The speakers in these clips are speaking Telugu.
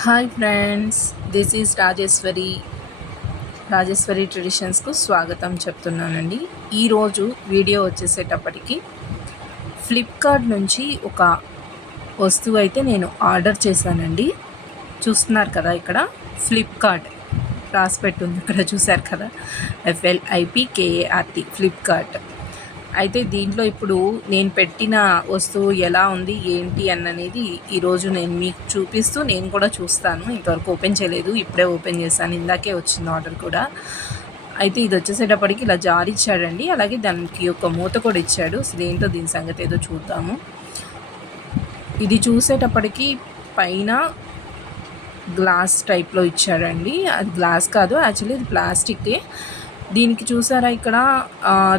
Hi friends, this is Rajeshwari ట్రెడిషన్స్కు స్వాగతం చెప్తున్నానండి. ఈరోజు వీడియో వచ్చేసేటప్పటికి ఫ్లిప్కార్ట్ నుంచి ఒక వస్తువు అయితే నేను ఆర్డర్ చేశానండి. చూస్తున్నారు కదా, ఇక్కడ ఫ్లిప్కార్ట్ రాసి పెట్టుంది, ఇక్కడ చూశారు కదా, FLIPKART ఫ్లిప్కార్ట్. అయితే దీంట్లో ఇప్పుడు నేను పెట్టిన వస్తువు ఎలా ఉంది ఏంటి అన్నది ఈరోజు నేను మీకు చూపిస్తూ నేను కూడా చూస్తాను. ఇంతవరకు ఓపెన్ చేయలేదు, ఇప్పుడే ఓపెన్ చేశాను, ఇందాకే వచ్చింది ఆర్డర్ కూడా. అయితే ఇది వచ్చేసేటప్పటికి ఇలా జార్ ఇచ్చాడండి, అలాగే దానికి ఒక మూత కూడా ఇచ్చాడు. దేంతో దీని సంగతి ఏదో చూద్దాము. ఇది చూసేటప్పటికి పైన గ్లాస్ టైప్లో ఇచ్చాడండి. అది గ్లాస్ కాదు, యాక్చువల్లీ ఇది ప్లాస్టిక్కే. దీనికి చూసారా, ఇక్కడ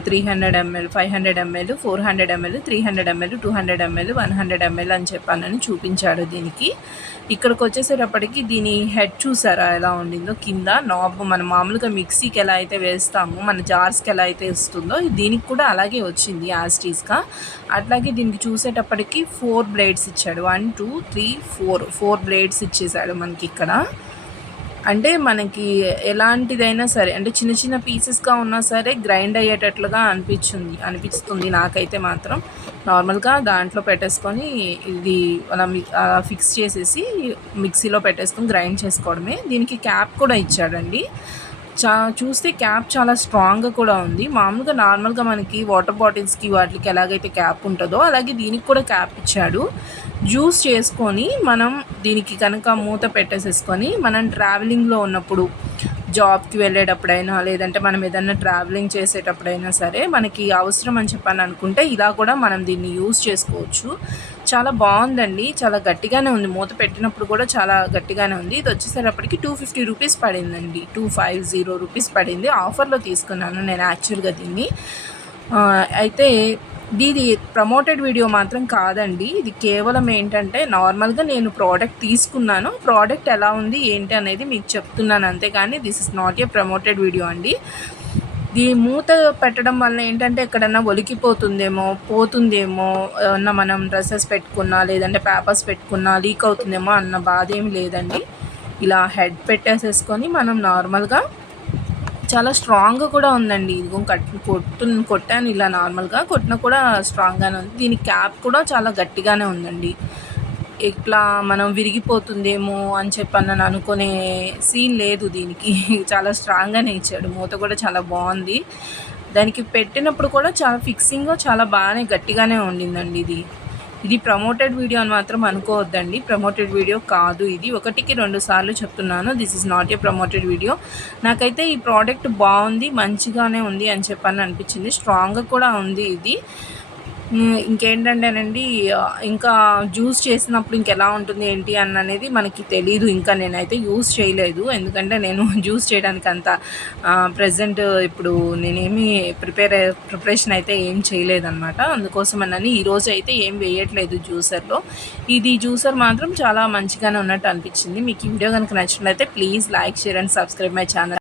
300 ml, 500 ml, 400 ml, 300 ml, 200 ml, 100 ml అని చెప్పానని చూపించాడు. దీనికి ఇక్కడికి వచ్చేసేటప్పటికి దీని హెడ్ చూసారా ఎలా ఉండిందో, కింద నాబ్ మనం మామూలుగా మిక్సీకి ఎలా అయితే వేస్తామో, మన జార్స్కి ఎలా అయితే వస్తుందో దీనికి కూడా అలాగే వచ్చింది యాస్టీస్గా. అట్లాగే దీనికి చూసేటప్పటికి 4 బ్లేడ్స్ ఇచ్చాడు. 1 2 3 4 బ్లేడ్స్ ఇచ్చేసాడు మనకి ఇక్కడ. అంటే మనకి ఎలాంటిదైనా సరే, అంటే చిన్న చిన్న పీసెస్గా ఉన్నా సరే గ్రైండ్ అయ్యేటట్లుగా అనిపిస్తుంది నాకైతే మాత్రం. నార్మల్గా దాంట్లో పెట్టేసుకొని ఇది అలా ఫిక్స్ చేసేసి మిక్సీలో పెట్టేసుకొని గ్రైండ్ చేసుకోవడమే. దీనికి క్యాప్ కూడా ఇచ్చాడండి. చూస్తే క్యాప్ చాలా స్ట్రాంగ్గా కూడా ఉంది. మామూలుగా నార్మల్గా మనకి వాటర్ బాటిల్స్కి వాటికి ఎలాగైతే క్యాప్ ఉంటుందో అలాగే దీనికి కూడా క్యాప్ ఇచ్చాడు. జ్యూస్ చేసుకొని మనం దీనికి కనుక మూత పెట్టేసేసుకొని మనం ట్రావెలింగ్లో ఉన్నప్పుడు, జాబ్కి వెళ్ళేటప్పుడైనా లేదంటే మనం ఏదైనా ట్రావెలింగ్ చేసేటప్పుడైనా సరే మనకి అవసరం అని చెప్పని అనుకుంటే ఇలా కూడా మనం దీన్ని యూజ్ చేసుకోవచ్చు. చాలా బాగుందండి, చాలా గట్టిగానే ఉంది. మూత పెట్టినప్పుడు కూడా చాలా గట్టిగానే ఉంది. ఇది వచ్చేసేటప్పటికి 250 రూపీస్ పడిందండి. 250 రూపీస్ పడింది. ఆఫర్లో తీసుకున్నాను నేను యాక్చువల్గా దీన్ని. అయితే ఇది ప్రమోటెడ్ వీడియో మాత్రం కాదండి. ఇది కేవలం ఏంటంటే నార్మల్గా నేను ప్రోడక్ట్ తీసుకున్నాను, ప్రోడక్ట్ ఎలా ఉంది ఏంటి అనేది మీకు చెప్తున్నాను అంతేగాని this is not a promoted video అండి. దీని మూత పెట్టడం వల్ల ఏంటంటే ఎక్కడన్నా ఒలికిపోతుందేమో, పోతుందేమో, మనం డ్రెస్సెస్ పెట్టుకున్నా లేదంటే పేపర్స్ పెట్టుకున్నా లీక్ అవుతుందేమో అన్న బాధ ఏమి లేదండి. ఇలా హెడ్ పెట్టేసేసుకొని మనం నార్మల్గా, చాలా స్ట్రాంగ్గా కూడా ఉందండి. ఇదిగో కొట్టాను ఇలా నార్మల్గా కొట్టినా కూడా స్ట్రాంగ్గానే ఉంది. దీని క్యాప్ కూడా చాలా గట్టిగానే ఉందండి. ఇట్లా మనం విరిగిపోతుందేమో అని చెప్పి అనుకునే సీన్ లేదు దీనికి. చాలా స్ట్రాంగ్గానే ఇచ్చాడు. మూత కూడా చాలా బాగుంది. దానికి పెట్టినప్పుడు కూడా చాలా ఫిక్సింగ్గా చాలా బాగానే గట్టిగానే ఉండిందండి. ఇది ప్రమోటెడ్ వీడియో అని మాత్రం అనుకోవద్దండి. ప్రమోటెడ్ వీడియో కాదు ఇది. 1కి 2 సార్లు చెప్తున్నాను, this is not a promoted video. నాకైతే ఈ ప్రోడక్ట్ బాగుంది, మంచిగానే ఉంది అని చెప్పని అనిపించింది. స్ట్రాంగ్గా కూడా ఉంది ఇది. ఇంకేంటంటేనండి, ఇంకా జ్యూస్ చేసినప్పుడు ఇంకెలా ఉంటుంది ఏంటి అనేది మనకి తెలీదు. ఇంకా నేనైతే యూస్ చేయలేదు, ఎందుకంటే నేను జ్యూస్ చేయడానికి అంత ప్రజెంట్ ఇప్పుడు నేనేమి ప్రిపరేషన్ అయితే ఏం చేయలేదన్నమాట. అందుకోసమని ఈరోజు అయితే ఏం వేయట్లేదు జ్యూసర్లో. ఇది జ్యూసర్ మాత్రం చాలా మంచిగానే ఉన్నట్టు అనిపించింది. మీకు ఈ వీడియో కనుక నచ్చినట్లయితే please like, share and subscribe my channel.